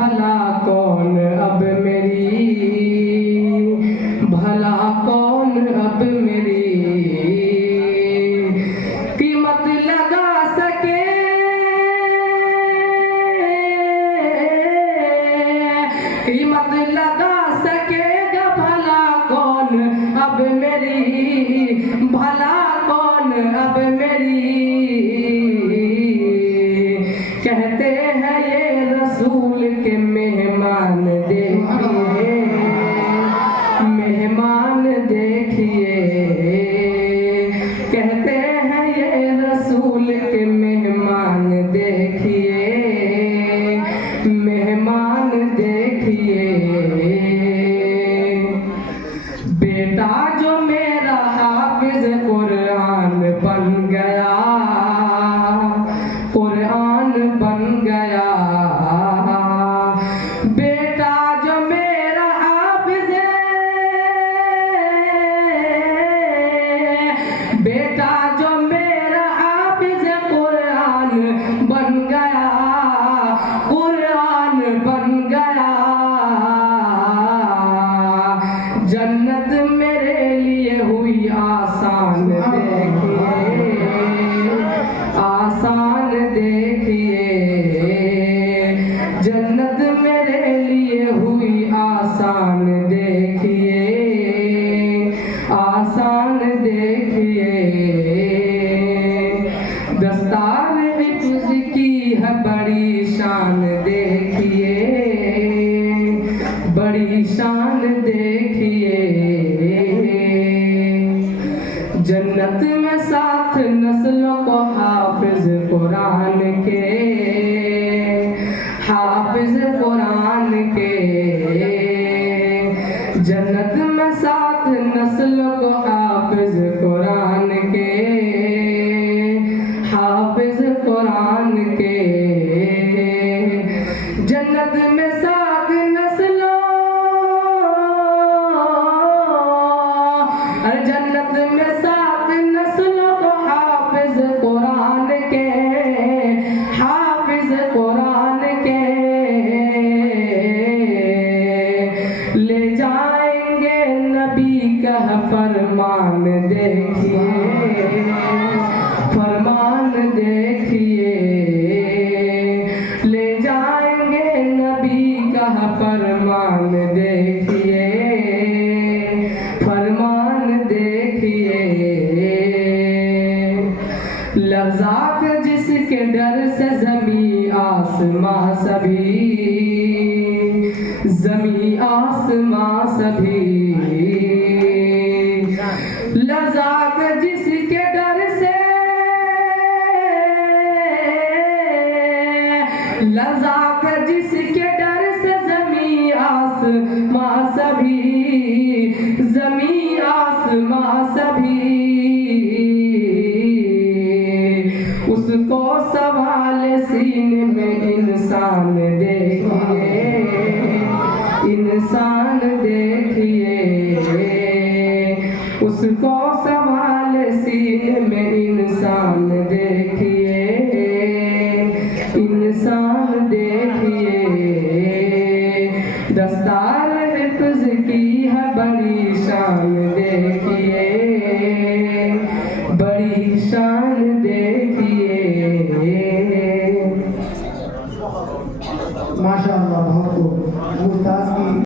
भला कौन अब मेरी, भला कौन अब मेरी कीमत लगा सके, कीमत लगा सकेगा भला कौन अब मेरी, भला कौन अब मेरी। कहते हैं ये रसूल के मेहमान देखिए, मेहमान देखिए। कहते हैं ये रसूल के मेहमान देखिए, मेहमान देखिए। बेटा जो मेरा हाफिज कुरान बन गया, कुरान बन गया। बेटा जो मेरा हाफिज, बेटा जो मेरा हाफिज कुरान बन गया, कुरान बन गया। जन्नत मेरे लिए हुई आसान देखिए, आसान देखिए। जन्नत मेरे लिए हुई आसान देखिए, आसान देखिए। दस्तार हिफ्ज़ की है बड़ी शान देखिए, बड़ी शान देखिए। जन्नत में साथ नस्लों को हाफिज कुरान के, हाफिज कुरान के। जन्नत में साथ नस्लों को हाफिज कुरान के, हाफिज कुरान के। जन्नत में साथ नस्लों, जन्नत में साथ नस्लों को हाफिज कुरान के, हाफिज कुरान के। ले जाएंगे नबी का फरमान देखिए, फरमान देखिए। ले जाएंगे नबी का फरमान देखिए, फरमान देखिए। लज़ात जिसके डर से ज़मी आसमां सभी, ज़मी आसमां सभी। लज़ात जिसके डर से, लज़ात जिसके डर से ज़मी आसमां सभी, ज़मी आसमां सभी। उसको सवाल सीने में इंसान देखिए, इंसान देखिए। उसको सवाल सीने में इंसान देखिए, इंसान देखिए। दस्तार हिफ्ज़ की है बड़ी शान देखिए, बड़ी शान देखिए। माशाअल्लाह, बहुत खूब।